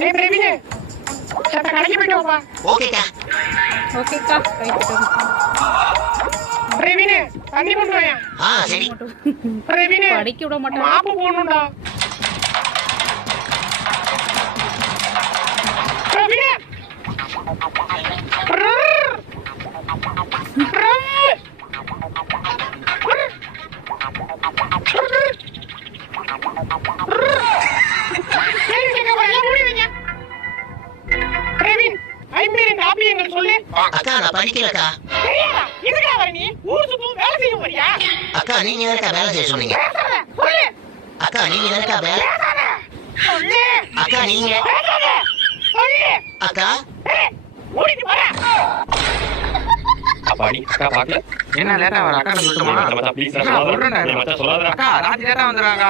டேய் பிரவீன் சத்த கடைக்கு போய்ட்டு வாப்பா. ஓகேக்கா. ஓகேக்கா போயிட்டு பிரவீன் தண்ணி கொண்டு வாயா. சரி. பிரவீன் படிக்க விட மாட்டான். மாப்பு போணும்டா. பிரவீன் அக்கா நான் படிக்கலக்கா. அக்கா நீங்க எனக்கா வேலை செய்ய சொன்னீங்க. அக்கா நீங்க எனக்கா வேலை. அக்கா நீங்க அக்கா அப்பாடி அக்கா பாக்கல என்ன லேட்டா வர அக்கா சொல்லுமா மச்சான் ப்ளீஸ் நான் சொல்லாத மச்சான் சொல்லாத அக்கா ராத்திரி லேட்டா வந்துறாங்க.